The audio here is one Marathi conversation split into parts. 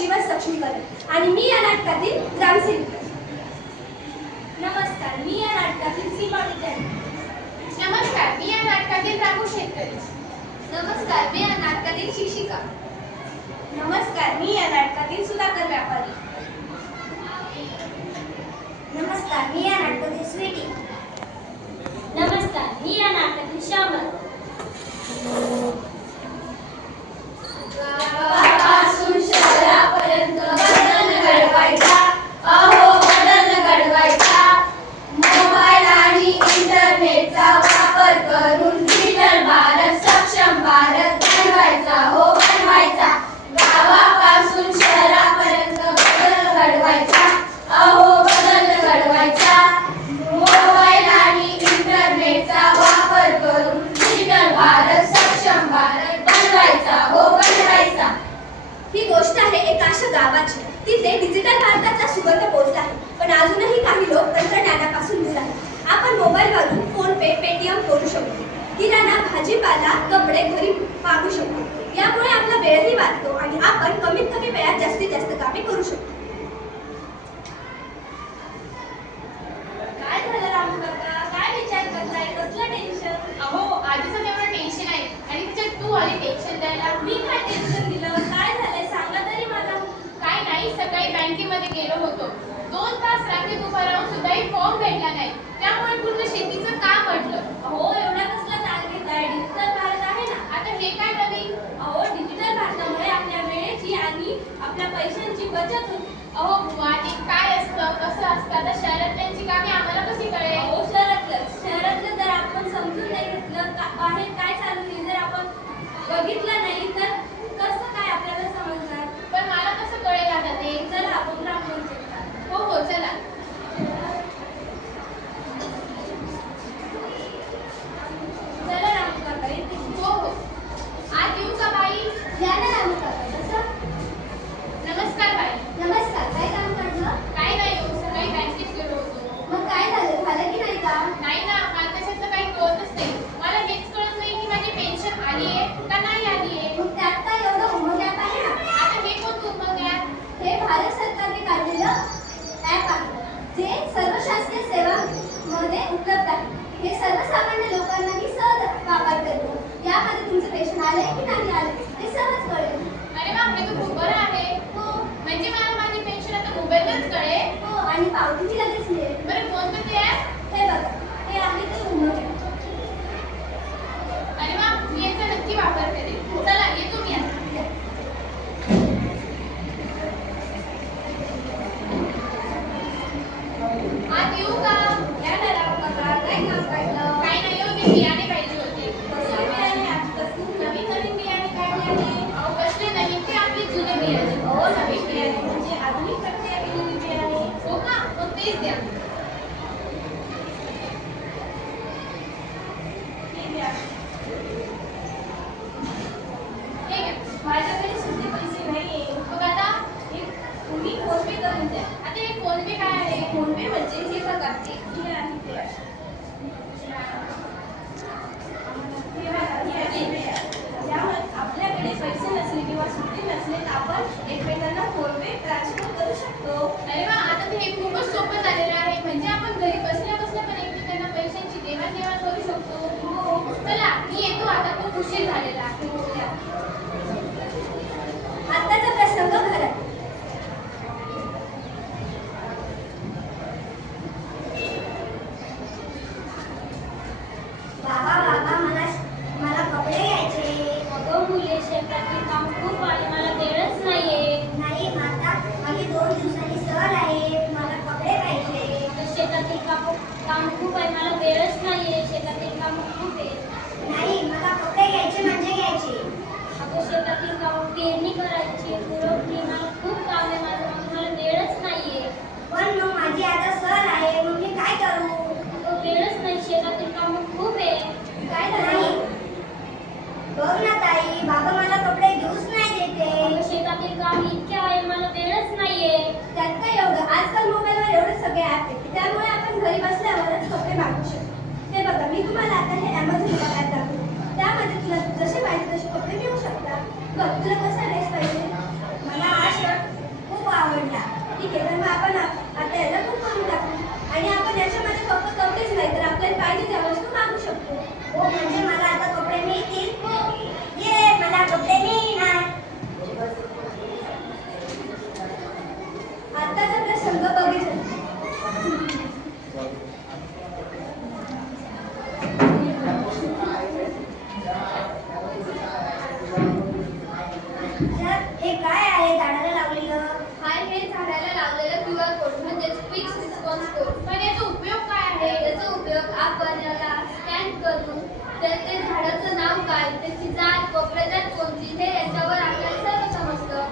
जीवन सक्षमीकरण आणि मी या नाटकातील ग्रामसेविका. नमस्कार, मी या नाटकातील सीमा विद्यार्थी. नमस्कार, मी या नाटकातील रामू शेतकरी. नमस्कार, मी या नाटकातील शिक्षिका. नमस्कार, मी या नाटकातील सुधाकर व्यापारी. नमस्कार, मी या नाटकातील स्वीटी. नमस्कार, मी या नाटकातील श्यामल. गावापासून शहरापर्यंत बदल घडवायचा, अहो बदल घडवायचा. मोबाईल आणि इंटरनेटचा वापर करून डिजिटल भारत, सक्षम भारत बनवायचा, हो बनवायचा. गावापासून शहरापर्यंत बदल घडवायचा, अहो बदल घडवायचा. मोबाईल आणि इंटरनेटचा वापर करून डिजिटल भारत, सक्षम भारत बनवायचा, हो बनवायचा. ही गोष्ट आहे एका अशा गावाची. तिथे डिजिटल भारताचा सुगंध पोहोचला आहे, पण अजूनही काही लोक तंत्रज्ञानापासून दूर आहेत. आपण मोबाईलवरून फोन पे, पेटीएम करू शकतो. किराणा, भाजीपाला, कपडे घरी मागू शकतो. यामुळे आपला वेळही वाचतो आणि आपण कमीत कमी वेळात जास्तीत जास्त कामे करू शकतो. काय झालं रामू काका? काय विचार करताय? कसलं टेन्शन? अहो, आधीच एवढं टेन्शन आहे आणि त्याच्यात तू आली टेन्शन द्यायला. मी काय टेन्शन दिलं? काय झालंय सांगा तरी मला. काय नाही, सकाळी बँकेमध्ये गेलो होतो. 2 तास रांगेत उभा राहून सुद्धाही फॉर्म भेटला नाही. त्यामुळे पूर्ण शेतीचं काम अडलं. अहो, एवढा कसला ताण घेताय? डिजिटल भारत आहे ना. आता हे काय नवीन? अहो, डिजिटल भारतामुळे आपल्या वेळेची आणि आपल्या पैशांची बचत होते. अहो बुवा, ते काय असतं, कसं असतं? आता शहरातल्यांची कामे आम्हाला कशी कळेल? अहो, शहरातलं जर आपण समजून नाही घेतलं, बाहेर काय चालू आहे जर आपण बघितलं नाही तर कसं काय आपल्याला समजणार? पण मला कसं कळेल आता ते? चला आपण ग्रामपंचायत. हो हो, चला. चला रामू काका येते. हो हो. आज येऊ का बाई? या ना रामू काका. कसं? नमस्कार बाई. नमस्कार. काय काम काढलं? काय नाही हो, सकाळी बँकेत गेलो होतो. मग काय झालं? झालं की नाही काम? नाही ना, मला त्याच्यातलं काही कळतच नाही. मला हेच कळत नाही की माझी पेन्शन आली आहे का नाही आली आहे. मग त्यात काय एवढं उमग ॲप आहे ना? आता हे कोण तुम्हाला द्या? हे भारत सरकारने काढलेलं ॲप आहे जे सर्व शासकीय सेवांमध्ये उपलब्ध आहे. हे सर्वसामान्य लोकांनाही सहज वापरता येतो. यामध्ये तुमचं पेन्शन आलंय की नाही आले ते सहज कळेल. अरे वा, हे तर खूप बरं आहे. हो म्हणजे मला माझी पेन्शन आता मोबाईलवरच कळेल. हो, आणि पावतीची लगेच मिळेल. बरं, कोणतं ते ॲप? हे बघा, हे आहे ते उमग ॲप. अरे वा, मी याचा नक्की वापर करेन. चला, येतो मी आता. आज येऊ का? या ना रामू काका. काय काम काढलं? काय नाही हो, ते बियाणे पाहिजे होते. कसले बियाणे? आजपासून नवीन बियाणे काढले आहे. अहो, कसले नवीन? ते आपले जुने बियाणे. हो, नवीन बियाणे म्हणजे आधुनिक प्रक्रिया केलेली बियाणे. हो का? मग तेच द्या. हे घ्या. हे घ्या. माझ्याकडे सुद्धा पैसे नाहीये. मग आता? हे तुम्ही फोन पे करून द्या. आता हे फोन पे काय आहे? फोन पे म्हणजे हे बघा ते हे आहे ते. हे बघा, हे आहे ते. त्यामुळे आपल्याकडे पैसे नसले किंवा सुट्टी नसले तर आपण एकमेकांना फोन पे ट्रान्सफर करू शकतो. अरे वा, आता तर हे खूपच सोपं झालेलं आहे. म्हणजे आपण घरी बसल्या बसल्या पण एकमेकांना पैशांची देवाणघेवाण करू शकतो. हो. चला, मी येतो आता, खूप उशीर झालेला आहे. आत्ताचा प्रसंग घरात. बाबा बाबा मला कपडे घ्यायचे. अगं मुले, शेतातील काम खूप आहे, मला वेळच नाहीये. नाही माता, माझी 2 दिवसांनी सहल आहे. मला कपडे पाहिजे. अगं, शेतातील काम खूप आहे, मला वेळच नाहीये. शेतातील काम खूप आहे. नाही, मला कपडे घ्यायचे म्हणजे घ्यायचे. अगं, शेतातील काम, पेरणी करायची, खुरपणी, मला खूप काम आहे, मला वेळच नाहीये. पण मग माझी आता सहल आहे, मग मी काय करू? अगं, वेळच नाही, शेतातील काम खूप आहे. काय झालं? बघ ना ताई, बाबा मला कपडे घेऊच नाही देते. अगं, शेतातील काम इतके आहे, मला वेळच नाहीये. त्यात काय एवढं? आजकाल मोबाईलवर एवढे सगळे ॲप आहेत, त्यामुळे आपण घरी बसल्यावरच कपडे मागवू शकतो. हे बघा, मी तुम्हाला आता हे Amazon ॲप दाखवते. त्यामध्ये तुला जसे पाहिजे तसे कपडे मिळू शकतात. बघ, तुला कसा ड्रेस पाहिजे? मला हा शर्ट आवडला. ठीक आहे, तर मग आपण आता याला बुक करून टाकू. आणि आपण याच्यामध्ये फक्त कपडेच नाही तर आपल्याला पाहिजे त्या वस्तू मागू शकतो. हो, म्हणजे मला आता कपडे मिळतील. ये, मला कपडे मिळणार. आत्ताचा प्रसंग बघितला. तर हे काय आहे झाडाला लावलेलं? हाय, हे झाडाला लावलेलं QR कोड म्हणजेच क्विक रिस्पॉन्स कोड. पण याचा उपयोग काय आहे? याचा उपयोग आपण याला स्कॅन करून ते झाडाचं नाव काय, त्याची जात व प्रजात कोणती हे याच्यावर आपल्याला सर्व समजतं.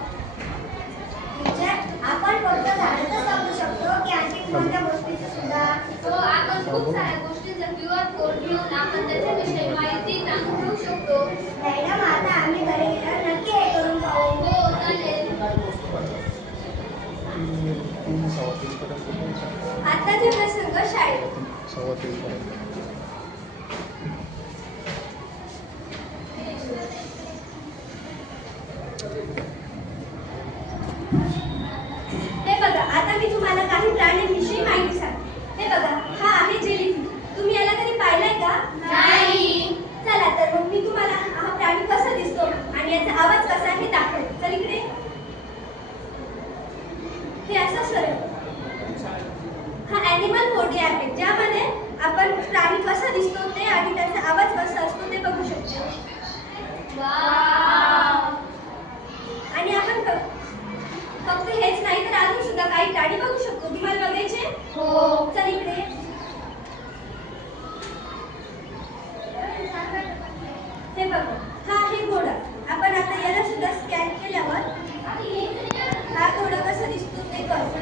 आपण फक्त झाडाचं समजू शकतो की आणखी कोणत्या गोष्टीचं सुद्धा? हो, आपण खूप साऱ्या गोष्टींचा QR कोड घेऊन आपण त्याच्याविषयी माहिती जाणून घेऊ शकतो. मॅडम, आता आम्ही घरी गेल्यावर नक्की हे करून पाहू. हो, चालेल. आत्ताचे प्रसंग शाळेत. हे बघा, आता मी तुम्हाला काही प्राण्यांविषयी माहिती सांगते. हे बघा, हा आहे जेलीफिश. तुम्ही याला कधी पाहिलंय का? नाही. चला तर मग मी तुम्हाला हा प्राणी कसा दिसतो आणि याचा आवाज कसा आहे दाखवते. चल इकडे. हे असं सरळ. हा ॲनिमल फोटो आहे ज्यामध्ये आपण प्राणी कसा दिसतो ते आणि त्याचा आवाज कसा असतो ते बघू शकतो. वाव. आणि आपण फक्त हेच नाही तर अजून सुद्धा काही प्राणी बघू शकतो. तुम्हाला बघायचे? हो. चल इकडे. हे बघा, हा आहे घोडा. आपण आता याला सुद्धा स्कॅन केल्यावर हा घोडा कसा दिसतो ते कळतं.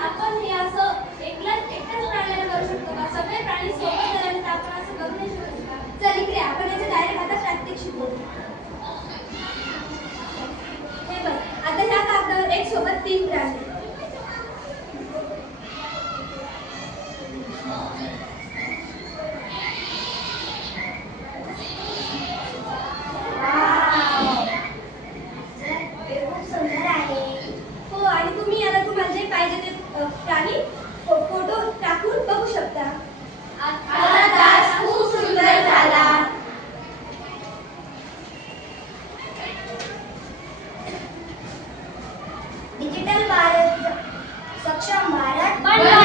आपण हे असं एकट्याच प्राण्याला करू शकतो का? सगळे प्राणी सोबत झाल्यानंतर आपण असं करू नाही शकत का? चल इकडे, आपण याचं डायरेक्ट आता प्रात्यक्षिक शिकू. हे बघ, आता ह्या कागदावर एक सोबत 3 प्राणी. हे खूप सुंदर आहे. हो, आणि तुम्ही याला तुम्हाला जे पाहिजे ते प्राणी फोटो टाकून बघू शकता. आजचा तास खूप सुंदर झाला. डिजिटल भारत, सक्षम भारत.